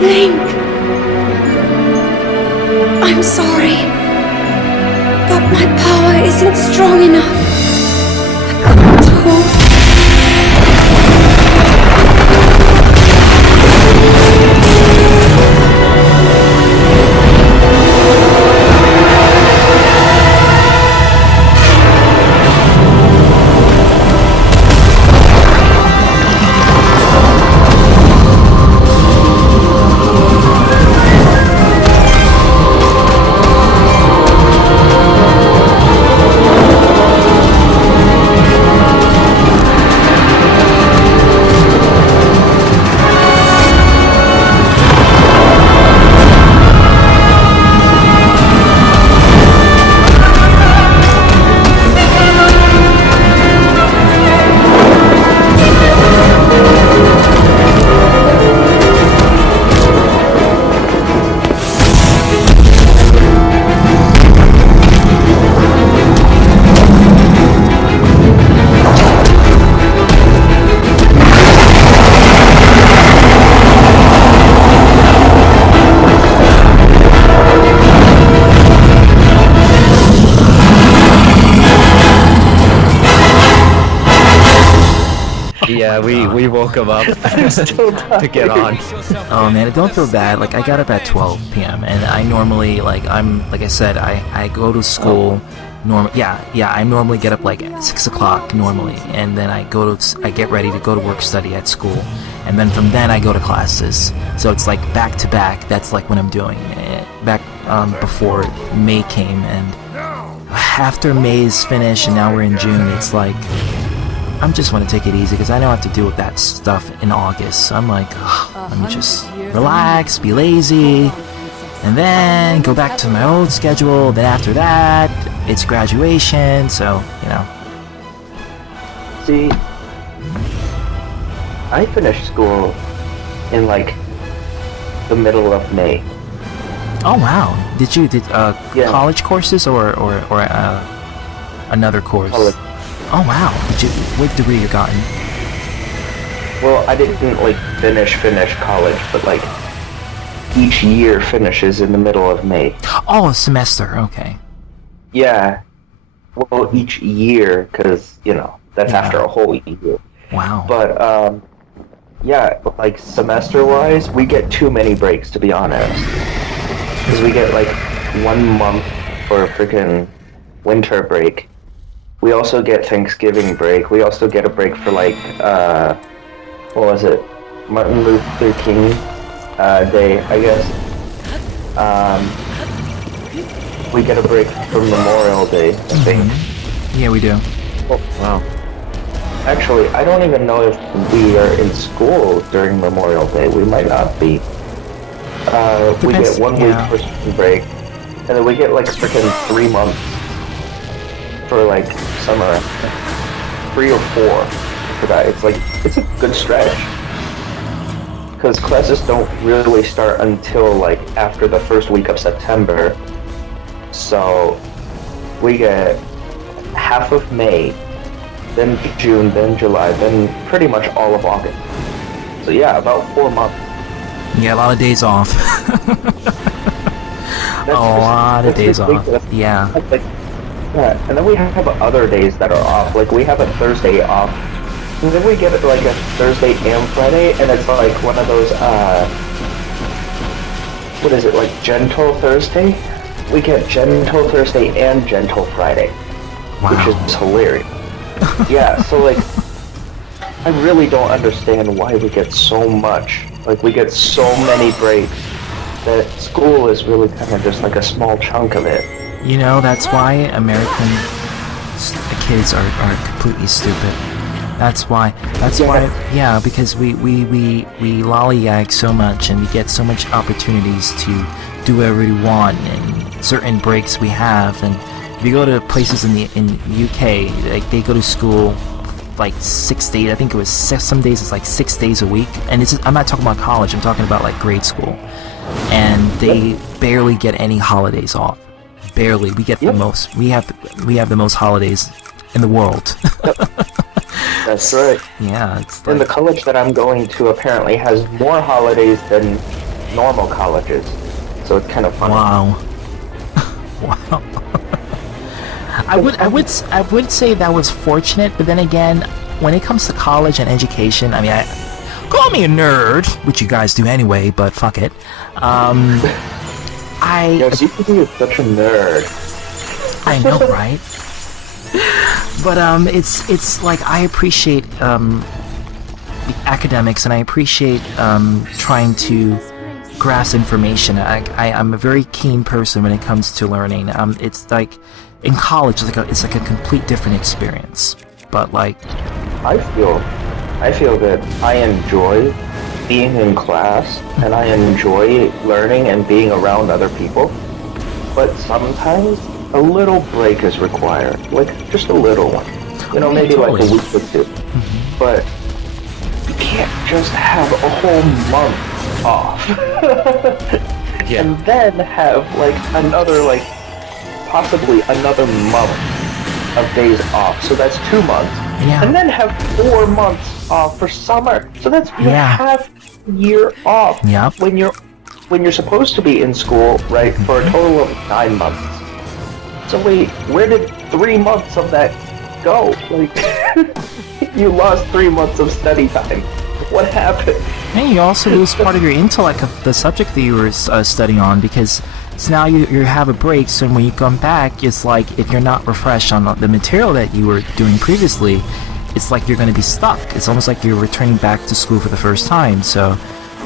Link! I'm sorry, but my power isn't strong enough. I can't hold. Yeah, we woke him up to get on. Oh man, don't feel bad. Like I got up at 12 p.m. and I normally like I said I go to school. I normally get up like at 6 o'clock normally, and then I get ready to go to work study at school, and then from then I go to classes. So it's like back to back. That's like what I'm doing. Back before May came, and after May's finished, and now we're in June. It's like I just want to take it easy because I know I have to deal with that stuff in August. So I'm like, let me just relax, be lazy, and then go back to my old schedule. Then after that, it's graduation, so, you know. See, I finished school in, like, the middle of May. Oh, wow. Did Yeah. college courses or another course? College. Oh, wow. What degree you gotten? Well, I didn't, like, finish college, but, like, each year finishes in the middle of May. Oh, a semester, okay. Yeah. Well, each year, because, you know, that's after a whole year. Wow. But, yeah, like, semester-wise, we get too many breaks, to be honest. Because we get, like, 1 month for freaking winter break. We also get Thanksgiving break. We also get a break for, like, what was it? Martin Luther King Day, I guess. We get a break for Memorial Day, I think. Yeah, we do. Oh, wow. Actually, I don't even know if we are in school during Memorial Day. We might not be. We get 1 week for spring break, and then we get, like, freaking 3 months for, like, summer. 3 or 4 for that. It's a good stretch. Because classes don't really start until, like, after the first week of September. So, we get half of May, then June, then July, then pretty much all of August. So yeah, about 4 months. Yeah, a lot of days off. A lot of days off. Yeah. Like, yeah, and then we have other days that are off. Like, we have a Thursday off. And then we get like a Thursday and Friday, and it's like one of those, what is it, like Gentle Thursday? We get Gentle Thursday and Gentle Friday. Wow. Which is hilarious. Yeah, so like, I really don't understand why we get so much. Like, we get so many breaks that school is really kind of just like a small chunk of it. You know, that's why American kids are completely stupid. That's why, yeah, because we lollygag so much, and we get so much opportunities to do whatever we want, and certain breaks we have, and if you go to places in UK, like, they go to school like 6 days. I think it was some days it's like 6 days a week, and I'm not talking about college. I'm talking about like grade school, and they barely get any holidays off. Barely. We get the most. We have the most holidays in the world. That's right. Yeah. It's and the college that I'm going to apparently has more holidays than normal colleges. So it's kind of funny. Wow. Wow. I would say that was fortunate, but then again, when it comes to college and education, I mean, call me a nerd, which you guys do anyway, but fuck it. Yes, UPD is such a nerd. I know, right? But it's like I appreciate the academics, and I appreciate trying to grasp information. I'm a very keen person when it comes to learning. It's like in college, it's like a complete different experience. But like, I feel that I enjoy being in class, and I enjoy learning and being around other people. But sometimes a little break is required, like just a little one. You know, maybe like a week or two. But you can't just have a whole month off. Yeah. And then have like another, like possibly another month of days off. So that's 2 months. Yeah. And then have 4 months off for summer. So that's your half year off. Yep. When you're supposed to be in school, right, for a total of 9 months. So wait, where did 3 months of that go? Like, you lost 3 months of study time. What happened? And you also lose part of your intellect of the subject that you were studying on, because so now you have a break, so when you come back, it's like if you're not refreshed on the material that you were doing previously, it's like you're going to be stuck. It's almost like you're returning back to school for the first time. So,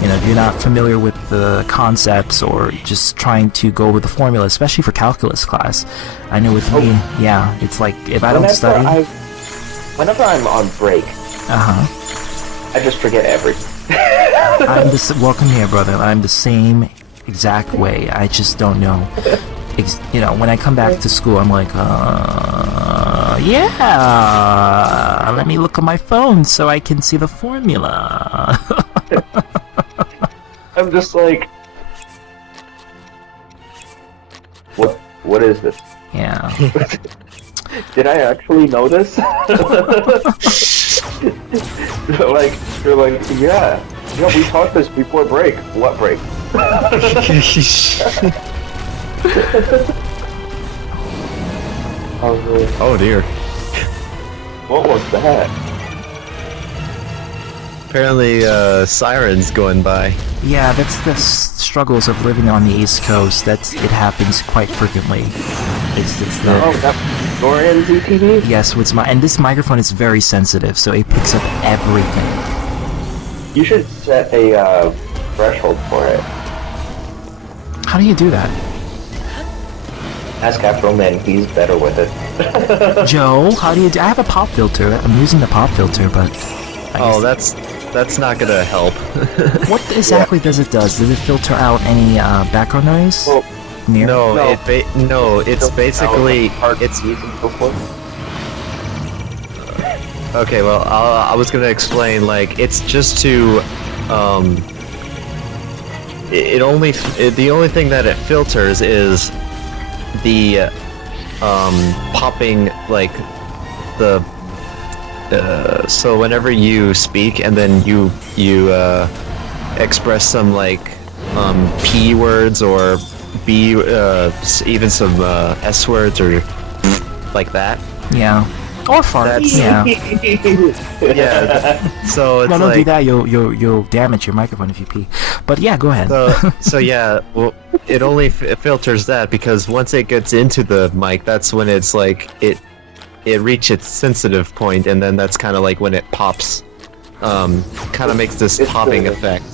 you know, if you're not familiar with the concepts or just trying to go with the formula, especially for calculus class, I know with me, yeah, it's like if I don't study... Whenever I'm on break, I just forget everything. Welcome here, brother. I'm the same exact way. I just don't know. You know, when I come back to school, I'm like, yeah, let me look at my phone so I can see the formula. I'm just like, what is this? Yeah. Did I actually know this? You're like, yeah, we taught this before break. What break? Oh dear. What was that? Apparently, sirens going by. Yeah, that's the struggles of living on the East Coast. It happens quite frequently. It's the... Oh, that's Dorian ZTV? Yes, and this microphone is very sensitive, so it picks up everything. You should set a threshold for it. How do you do that? Ask Afro Man, he's better with it. Joe, how do you do? I have a pop filter. I'm using the pop filter, but... That's not gonna help. What exactly does it do? Does it filter out any background noise? Well, it's basically Okay, well, I was gonna explain, like, it's just to, the only thing that it filters is the, popping, like, so whenever you speak and then you express some, like, P words or B, even some, S words or like that. Yeah. Or farts. Yeah. Yeah. So it's don't do that. You'll damage your microphone if you pee. But yeah, go ahead. So yeah. Well, it only filters that because once it gets into the mic, that's when it's like it reaches its sensitive point, and then that's kind of like when it pops. Kind of makes this popping effect.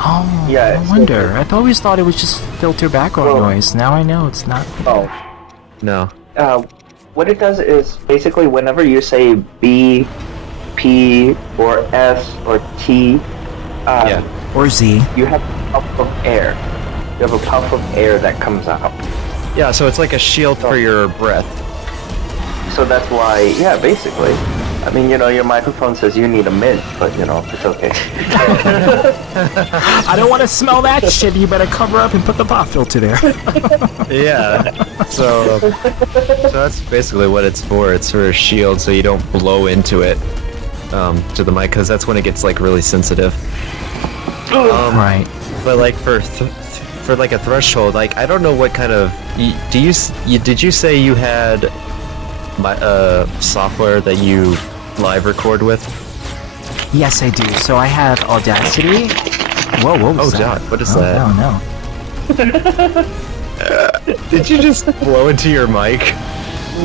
Oh. Yeah. I wonder. I always thought it was just filter background noise. Now I know it's not. Oh. No. What it does is basically whenever you say B, P, or S, or T, or Z, you have a puff of air. You have a puff of air that comes out. Yeah, so it's like a shield for your breath. So that's why, yeah, basically. I mean, you know, your microphone says you need a mint, but, you know, it's okay. I don't want to smell that shit. You better cover up and put the pop filter there. Yeah. So that's basically what it's for. It's for a shield so you don't blow into it to the mic, because that's when it gets, like, really sensitive. Right. but like for like a threshold, like I don't know what kind of did you say you had software that you live record with? Yes, I do. So I have Audacity. Whoa, what was that? God, what is that? No. Did you just blow into your mic?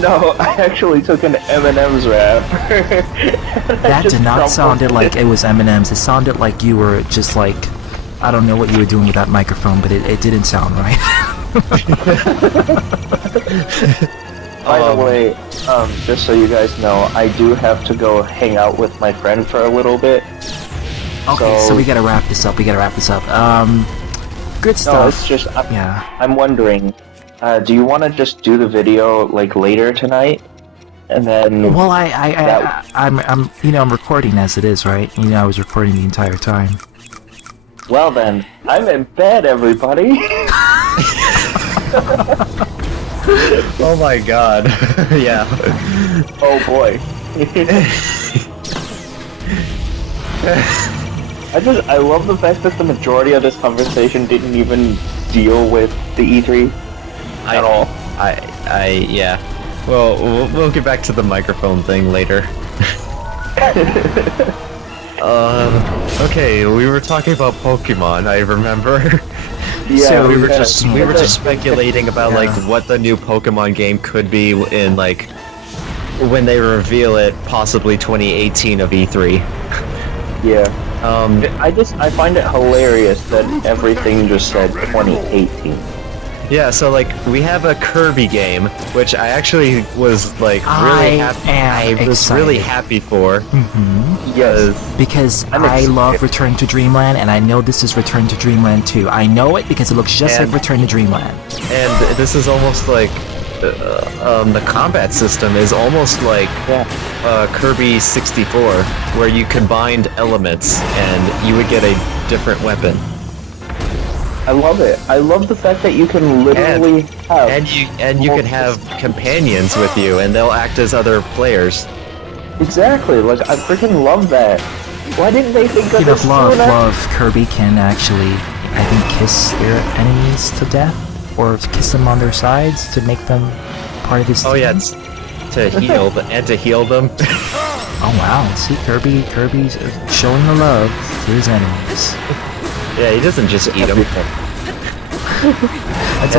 No, I actually took an M&M's rap. That did not sound like it was M&M's. It sounded like you were just like, I don't know what you were doing with that microphone, but it didn't sound right. By the way, just so you guys know, I do have to go hang out with my friend for a little bit. Okay, so we gotta wrap this up. Good stuff. No, it's just, I'm wondering, do you want to just do the video like later tonight, and then? Well, I'm recording as it is, right? You know, I was recording the entire time. Well then, I'm in bed, everybody. Oh my god. Yeah. Oh boy. I love the fact that the majority of this conversation didn't even deal with the E3 at all. Yeah. Well, we'll get back to the microphone thing later. Okay, we were talking about Pokemon, I remember. Yeah, So we were just speculating about like what the new Pokemon game could be in like when they reveal it, possibly 2018 of E3. Yeah. I find it hilarious that everything just said 2018. Yeah, so like we have a Kirby game, which I actually was like really happy. I was really happy for. Yes. Because I love Return to Dreamland, and I know this is Return to Dreamland too. I know it because it looks just like Return to Dreamland. And this is almost like the combat system is almost like Kirby 64, where you combined elements and you would get a different weapon. I love it. I love the fact that you can literally have... And you can have companions with you, and they'll act as other players. Exactly, like, I freaking love that. Why didn't they think of this sooner? Kirby can actually, I think, kiss their enemies to death, or kiss them on their sides to make them part of his team. Oh yeah, it's to heal, and to heal them. Oh wow, see, Kirby's showing the love to his enemies. Yeah, he doesn't just eat them.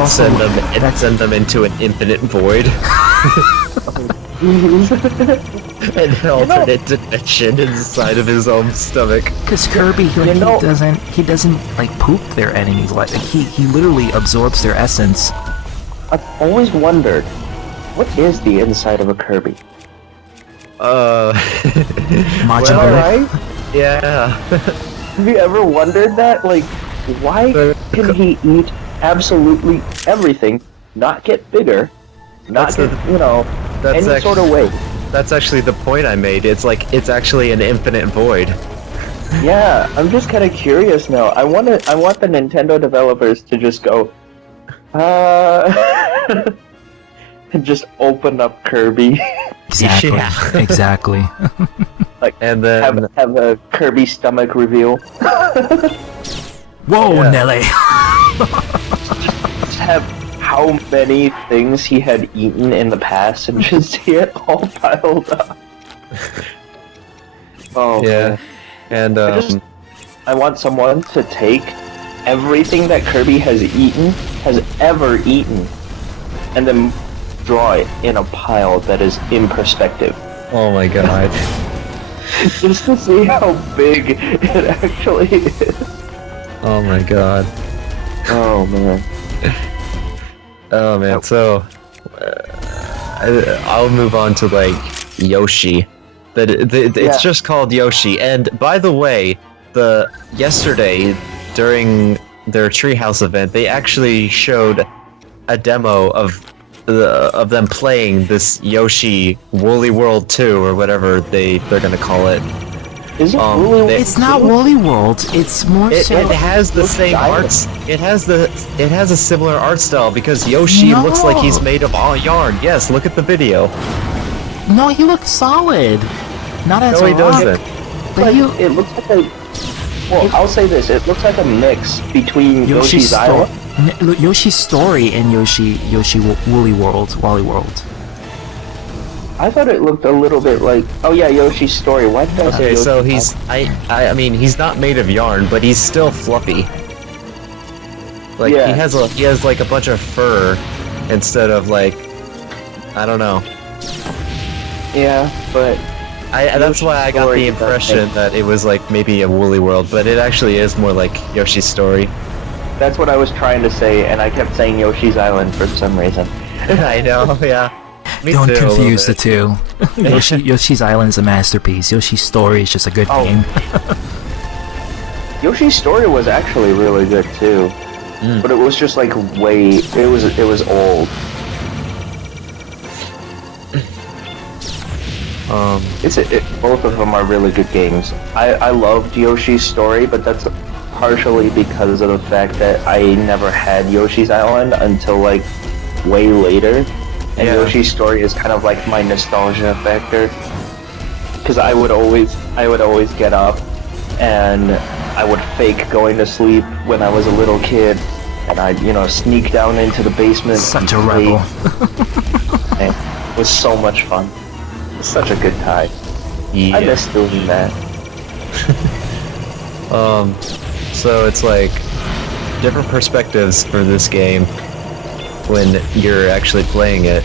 Send them into an infinite void. An alternate dimension inside of his own stomach. Because Kirby, he doesn't like poop their enemies. Like he literally absorbs their essence. I've always wondered, what is the inside of a Kirby? Majin Right? Yeah. Have you ever wondered that? Like, why can he eat absolutely everything, not get bigger, not get, any sort of weight? That's actually the point I made. It's like, it's actually an infinite void. Yeah, I'm just kind of curious now. I want the Nintendo developers to just go, and just open up Kirby. Exactly. Yeah. Exactly. Like, and then have a Kirby stomach reveal. Whoa, yeah. Nelly! Just have how many things he had eaten in the past and just see it all piled up. Oh yeah, man. And I want someone to take everything that Kirby has ever eaten, and then draw it in a pile that is in perspective. Oh my god. Just to see how big it actually is. Oh my god. Oh man. Oh man, so I'll move on to like Yoshi. It's just called Yoshi. And by the way, yesterday during their Treehouse event, they actually showed a demo of them playing this Yoshi Woolly World 2 or whatever they're gonna call it. Is it Woolly World? It's not Woolly World. It's more so. It has the same arts. It has a similar art style because Yoshi looks like he's made of all yarn. Yes, look at the video. No, he looks solid. Not as no, he doesn't. But it looks like a Well, I'll say this: it looks like a mix between Yoshi's Island. Yoshi's Story and Yoshi Woolly World, Wally World. I thought it looked a little bit like. Oh yeah, Yoshi's Story. Why did I say Okay, so Yoshi's he's I mean he's not made of yarn, but he's still fluffy. Like Yeah. he has like a bunch of fur instead of like I don't know. Yeah, but That's why I got Story the does impression make- that it was like maybe a Woolly World, but it actually is more like Yoshi's Story. that's what I was trying to say, and I kept saying Yoshi's Island for some reason. I know, yeah. Me Don't too, a little confuse the bit. two. Yoshi's Island is a masterpiece. Yoshi's Story is just a good Oh. game. Yoshi's Story was actually really good too, but it was just like it was old. Both of them are really good games. I loved Yoshi's Story, but that's partially because of the fact that I never had Yoshi's Island until like way later, and Yeah. Yoshi's Story is kind of like my nostalgia factor. Because I would always get up, and I would fake going to sleep when I was a little kid, and I'd sneak down into the basement. Such a and rebel. sleep. And it was so much fun. Such a good time. Yeah. I miss doing that. So it's like different perspectives for this game when you're actually playing it.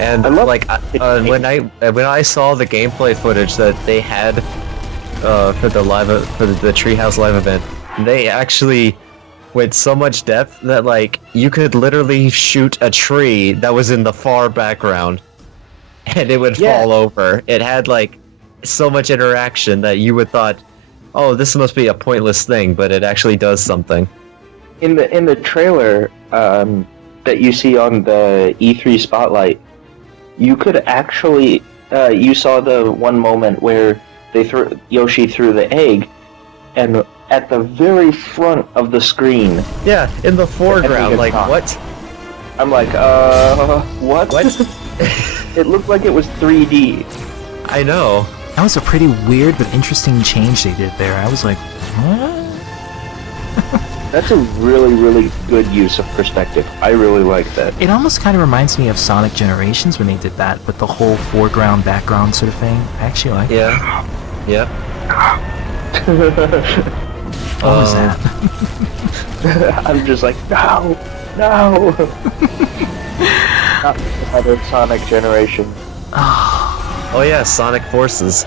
And I love like when I saw the gameplay footage that they had for the Treehouse live event, they actually went so much depth that like you could literally shoot a tree that was in the far background and it would Yeah. fall over. It had like so much interaction that you would thought, oh, this must be a pointless thing, but it actually does something. In the trailer that you see on the E3 spotlight, you could actually you saw the one moment where Yoshi threw the egg, and at the very front of the screen, Yeah, in the foreground, like top. what? I'm like, what? What? It looked like it was 3D. I know. That was a pretty weird but interesting change they did there. I was like, what? That's a really, really good use of perspective. I really like that. It almost kind of reminds me of Sonic Generations when they did that with the whole foreground, background sort of thing. I actually like Yeah. Yep. What was that? I'm just like, no! Not another Sonic Generation. Oh yeah, Sonic Forces.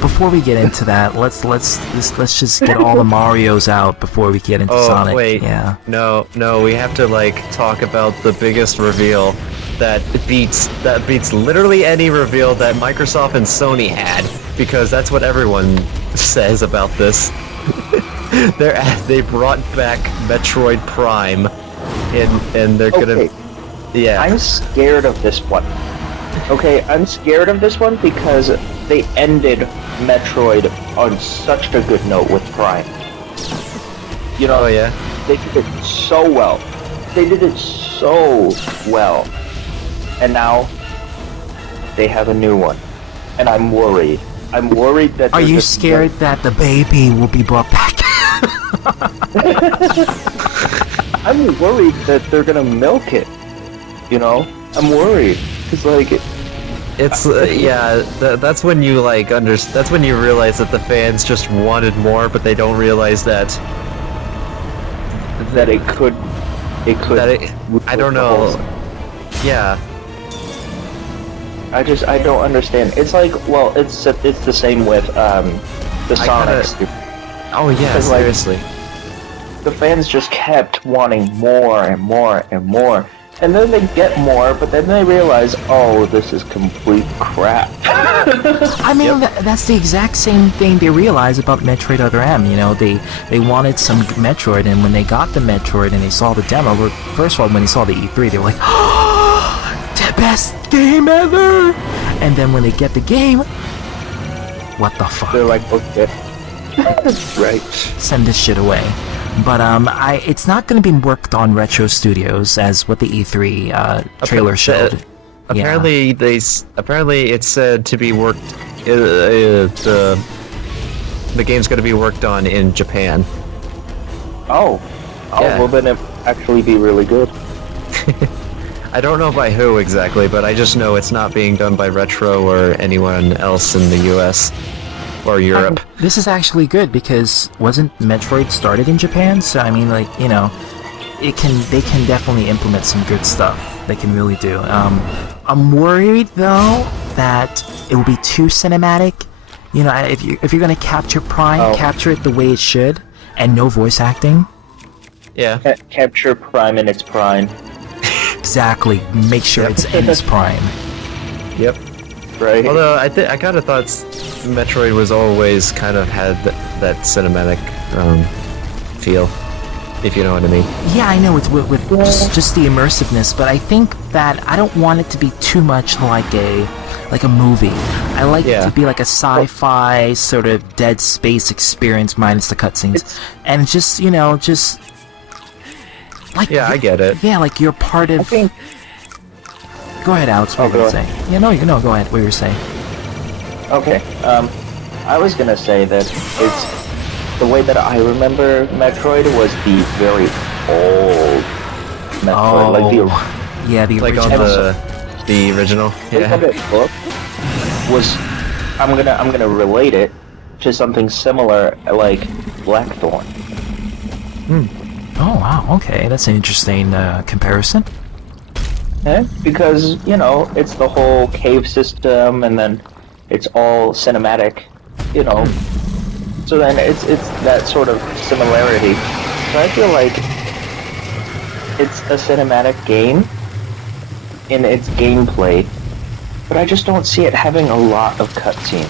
Before we get into that, let's just get all the Marios out before we get into Oh Sonic. wait, Yeah. no, we have to like talk about the biggest reveal that beats literally any reveal that Microsoft and Sony had, because that's what everyone says about this. They brought back Metroid Prime, and they're Okay. gonna, yeah. I'm scared of this one. Okay, I'm scared of this one because they ended Metroid on such a good note with Prime. You know, Oh yeah. they did it so well. And now they have a new one. And I'm worried. I'm worried that Are they're you just scared that the baby will be brought back? I'm worried that they're gonna milk it. You know? I'm worried. It's like, It's yeah. That's when you like that's when you realize that the fans just wanted more, but they don't realize that that it could. I don't know. Yeah. I don't understand. It's like, well, it's the same with the I Sonic. Oh yeah. Because, like, Seriously. The fans just kept wanting more and more and more, and then they get more, but then they realize, oh, this is complete crap. I mean, that's the exact same thing they realized about Metroid Other M. You know, they wanted some Metroid, and when they got the Metroid and they saw the demo, well, first of all, when they saw the E3, they were like, oh, the best game ever! And then when they get the game, what the fuck? They're like, okay, right. Send this shit away. But it's not going to be worked on Retro Studios as what the E3 trailer showed. Apparently, apparently it's said to be worked. the game's going to be worked on in Japan. Oh, Yeah. well then it actually be really good. I don't know by who exactly, but I just know it's not being done by Retro or anyone else in the US or Europe. This is actually good because wasn't Metroid started in Japan? So I mean, like, you know, they can definitely implement some good stuff. They can really do. I'm worried though that it will be too cinematic. You know, if you're gonna capture Prime, capture it the way it should, and no voice acting. Yeah. Capture Prime in its prime. Exactly. Make sure it's in its prime. Yep. Right. Although I kind of thought Metroid was always kind of had that cinematic feel, if you know what I mean. Yeah, I know it's with just the immersiveness, but I think that I don't want it to be too much like a movie. I like it to be like a sci-fi sort of Dead Space experience minus the cutscenes, and just, you know, just like, Yeah, I get it. yeah, like you're part of. think- Go ahead, Alex. What were you saying? Yeah, no, go ahead. What you were saying? Okay. I was gonna say that it's the way that I remember Metroid was the very old Metroid, like the yeah, the Like original. on the original. way that Yeah. it looked was. I'm gonna relate it to something similar, like Blackthorn. Oh wow, okay, that's an interesting comparison. Because, you know, it's the whole cave system, and then it's all cinematic, you know. So then it's that sort of similarity. So I feel like it's a cinematic game in its gameplay, but I just don't see it having a lot of cutscenes.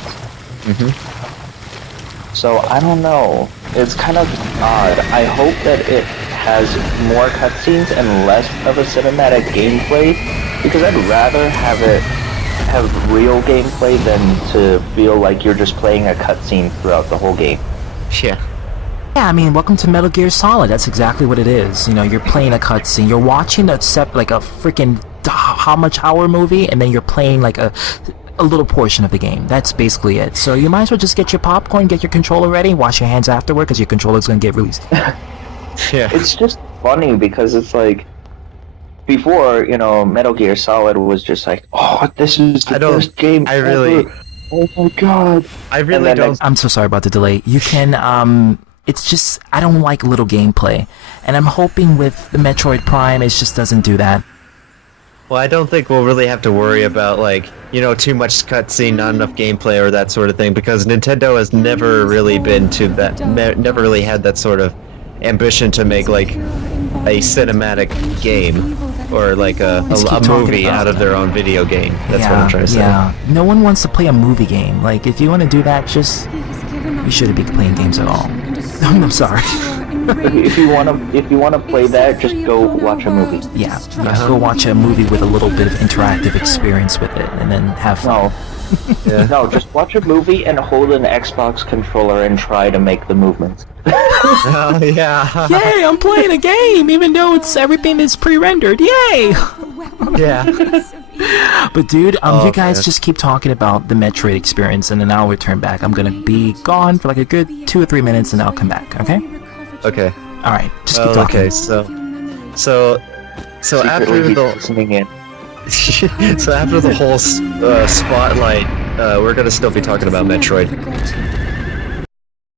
So I don't know. It's kind of odd. I hope that it has more cutscenes and less of a cinematic gameplay, because I'd rather have real gameplay than to feel like you're just playing a cutscene throughout the whole game. Yeah. Yeah, I mean, welcome to Metal Gear Solid. That's exactly what it is. You know, you're playing a cutscene. You're watching like a freaking how much hour movie, and then you're playing like a little portion of the game. That's basically it. So you might as well just get your popcorn, get your controller ready, wash your hands afterward, because your controller's gonna get released. Yeah. It's just funny because it's like, before, you know, Metal Gear Solid was just like, oh, this is the best game ever. Oh my god. I really And then don't. I'm so sorry about the delay. You can, it's just, I don't like little gameplay. And I'm hoping with the Metroid Prime, it just doesn't do that. Well, I don't think we'll really have to worry about, like, you know, too much cutscene, not enough gameplay, or that sort of thing, because Nintendo has never really been to that, never really had that sort of ambition to make, like, a cinematic game, or like a movie out of their own video game. That's what I'm trying to say. Yeah, no one wants to play a movie game. Like, if you want to do that, just, you shouldn't be playing games at all. I'm sorry. If you wanna play that, just go watch a movie. Yeah, go watch a movie with a little bit of interactive experience with it, and then have fun. Yeah. No, just watch a movie and hold an Xbox controller and try to make the movements. Oh, yeah. Yay, I'm playing a game, even though everything is pre-rendered. Yay! Yeah. But dude, you guys man. just keep talking about the Metroid experience, and then I'll return back. I'm gonna be gone for like a good 2 or 3 minutes, and I'll come back. Okay? Okay. All right, just keep talking. Okay, so after Secretly he's the listening in. so after the whole spotlight, we're gonna still be talking about Metroid.